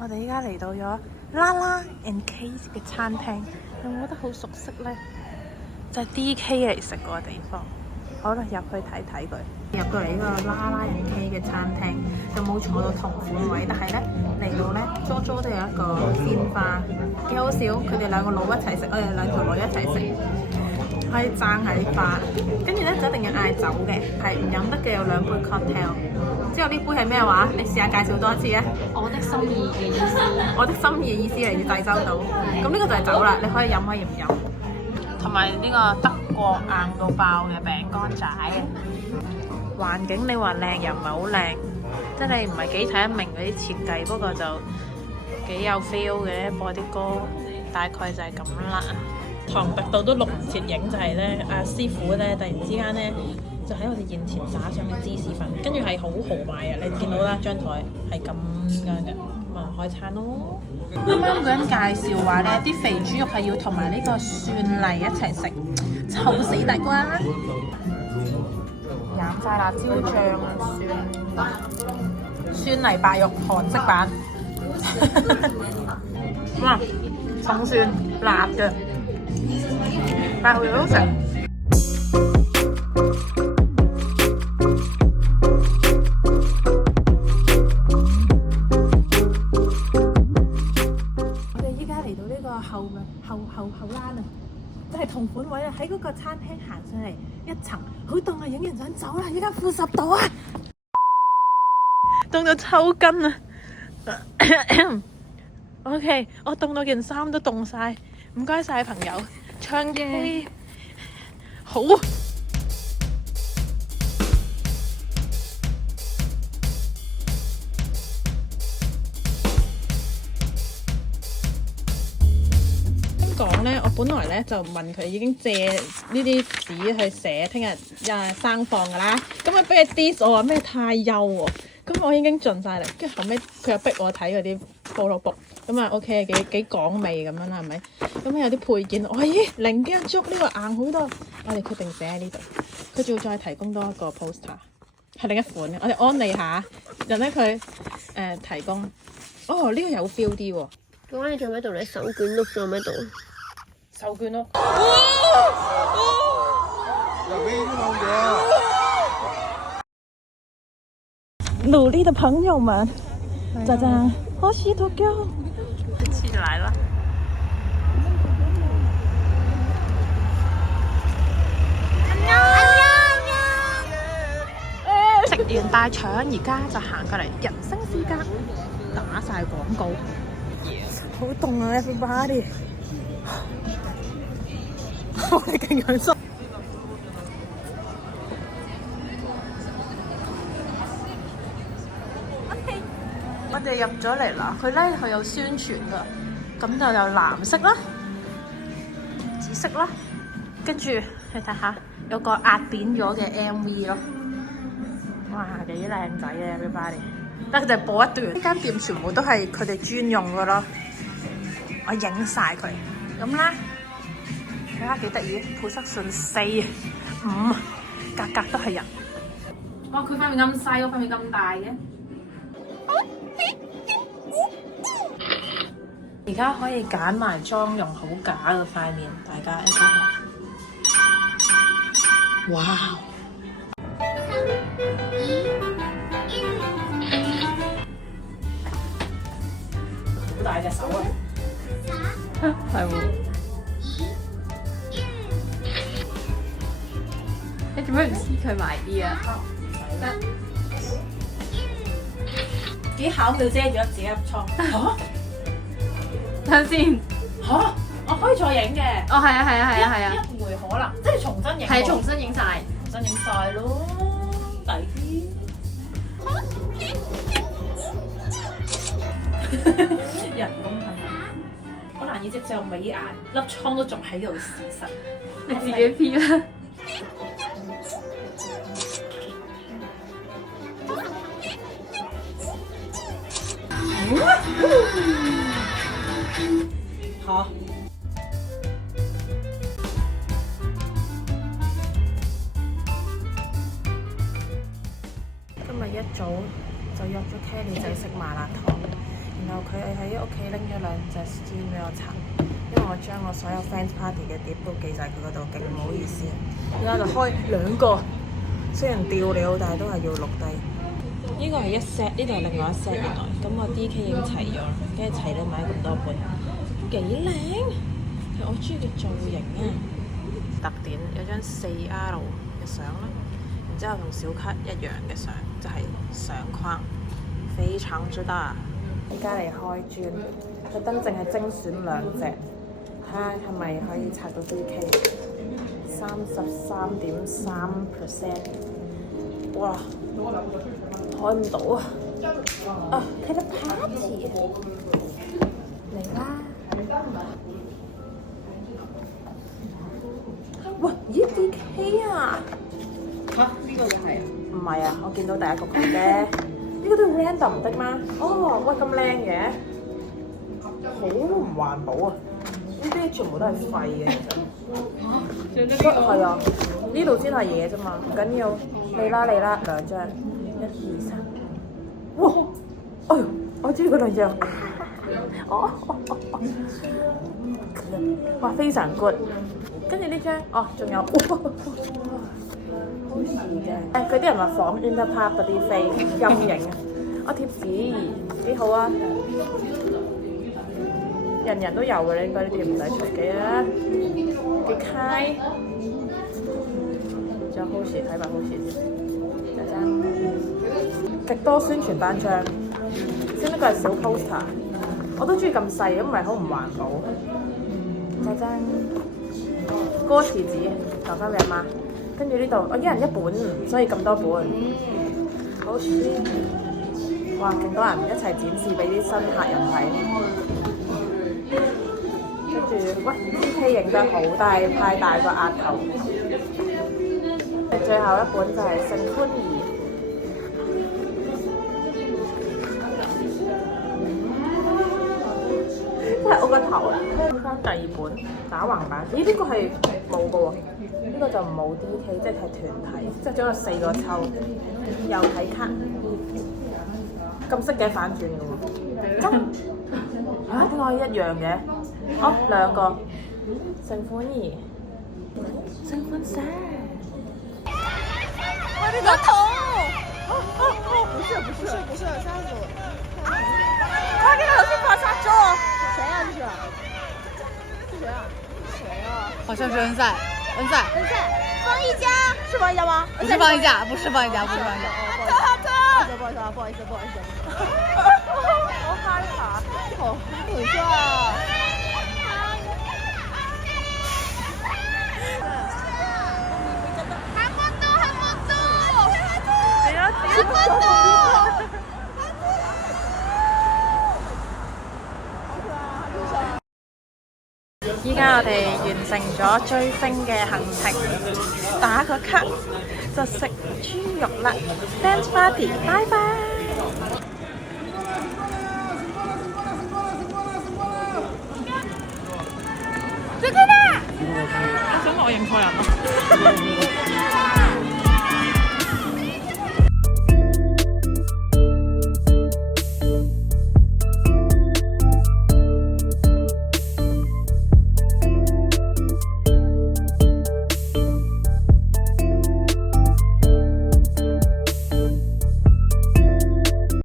我哋依家嚟到咗 Lala and Case 嘅餐廳，有冇覺得好熟悉呢？就係 DK 嚟食嗰個地方。好啦，入去睇睇佢。入到嚟呢個 Lala and Case 嘅餐廳，就冇坐到同款位，但係呢，嚟到呢，初初都有一個鮮花，幾好笑。佢哋兩個佬一齊食，我哋兩條女一齊食。可以爭下啲花，跟住咧就一定要嗌酒嘅，係唔飲得嘅有2杯 cocktail。之後呢杯係咩話？你試下介紹多一次啊！我的心意嘅意思，我的心意意思嚟自濟州島。咁呢個就係酒啦，你可以飲可以唔飲。同埋呢個德國硬到爆嘅餅乾仔。環境你話靚又唔係好靚，即係你唔係幾睇得明嗰啲設計，不過就幾有 feel 嘅，播啲歌，大概就係咁啦。唐特道都錄唔切影，就係咧阿師傅咧突然之間咧就喺我哋面前撒上啲芝士粉，跟住係好豪邁啊！你見到啦，張台係咁樣嘅，咁啊開餐咯。啱啱嗰人介紹話咧，啲肥豬肉係要同埋呢個蒜泥一齊食，臭死大瓜！飲晒辣椒醬蒜泥白肉韓式版，哇！重蒜辣嘅。但係佢都食。我哋依家嚟到呢個後欄啊，就係同款位啊！喺嗰個餐廳行上嚟一層，好凍啊！影完相走啦！依家負10度啊，凍到抽筋啊！OK， 我凍到件衫都凍晒，唔該晒朋友。唱嘅好，聽講咧，我本來咧就問佢已經借呢啲紙去寫聽日生放噶啦，咁啊俾佢 diss 我話咩太幼喎，咁我已經盡晒力，跟住後尾佢又逼我睇嗰啲 photo book，咁啊 OK 幾港味咁樣啦，係咪？咁有啲配件，咦零嘅竹呢個硬好多，我哋決定寫喺呢度。佢仲要再提供多一個 poster， 係另一款嘅，我哋安利下。然後咧佢提供，哦呢個有 feel 啲喎。咁你做咩度？你手捲碌做咩度？手捲碌。努力的朋友們，짜잔，好喜東京，起來了。食完大腸，而家就行過嚟人生私家，打晒廣告。好凍啊 ，everybody！ 我哋勁緊縮。OK， 我哋入咗嚟啦。佢咧佢有宣傳㗎，咁就有藍色啦、紫色啦，跟住你睇下有個壓扁咗嘅 MV 咯。哇，幾靚仔嘅 everybody！ 但係佢哋播一段，呢間店全部都係佢哋專用嘅咯。我影晒佢，咁啦，睇下幾得意，普色順4、5，格格都係人。哇！佢塊面咁細，我塊面咁大嘅。而家可以揀埋妝容好假嘅塊面，大家一齊睇。哇！好大隻手啊！係喎。你做咩唔黐佢埋啲啊？得。幾巧妙遮咗自己粒瘡。嚇！睇下先。嚇！我可以再影嘅。哦，係啊。一回可能，即係重新影。係重新影晒。重新影晒咯，抵啲。人工係咪？好難以接受美顏，粒瘡都仲喺度事實。你自己 P 啦。嚇！今日一早就約咗 Kelly 仔食麻辣燙，然後佢喺屋企拎咗兩隻 string 俾我搽，因為我將我所有 fans party 嘅碟都寄晒佢嗰度，勁唔好意思。而家就開2個，雖然掉了，但係都係要錄低。呢個係一 set，呢度係另外一 set 原來。咁我 DK 已經齊咗啦，跟住齊到買咁多盤，幾靚！係我中意嘅造型啊！特典有張4R 嘅相啦，然之後同小卡一樣嘅相，就係相框，非常之大。依家嚟開磚，特登淨係精選2隻，睇下係咪可以拆到 DK。33.3%，哇！開唔到啊！啊，睇得 party 嚟啦！哇！咦 DK 啊！嚇，呢個就係唔係啊，我見到第一個佢啫。呢個都 random 的嗎？哦，喂咁靚嘅，好唔環保啊！呢啲全部都係廢嘅，其實。嚇！係啊，呢度先係嘢啫嘛，唔緊要。嚟啦嚟啦，2張，1、2、3。哇！哎呦，我中意嗰2張。哦，哇，非常 good。跟住呢張，哦，仲有，好似嘅。佢啲人話仿 Interpark 嗰啲飛陰影啊。我貼紙幾好啊，人人都有嘅咧，應該呢啲唔使隨機啊，幾開。仲有好事睇埋好事先，就真極多宣傳單張，先呢個係小 poster， 我都中意咁細，因為好唔環保。就真歌詞紙留翻俾阿媽，跟住呢度我一人1本，所以咁多本，好 sweet。哇！勁多人一齊展示俾啲新客人睇，跟住喂 DK 影得好大，太大個額頭。最後1本就係聖歡兒，即係我個頭啊！睇翻第2本打橫版，咦？呢個係冇嘅喎，呢個就冇 DK，即係團體，即係總有4個抽，又睇卡。咁識嘅反轉嘅喎，真嚇點解一樣嘅？哦，2個聖歡兒，聖歡姐，喂你個頭！不是，嚇死我！哇！呢個頭先發殺咗，誰啊？這是誰啊？誰啊？好像是恩賽，方一家是方一家嗎？不是放一假，不是放一假，不是放一假。不好意思，我害怕，好可笑啊！依家我哋完成咗追星嘅行程，打個卡就食豬肉啦 ！Dance party， 拜拜！這個呢？我想我認錯人咯。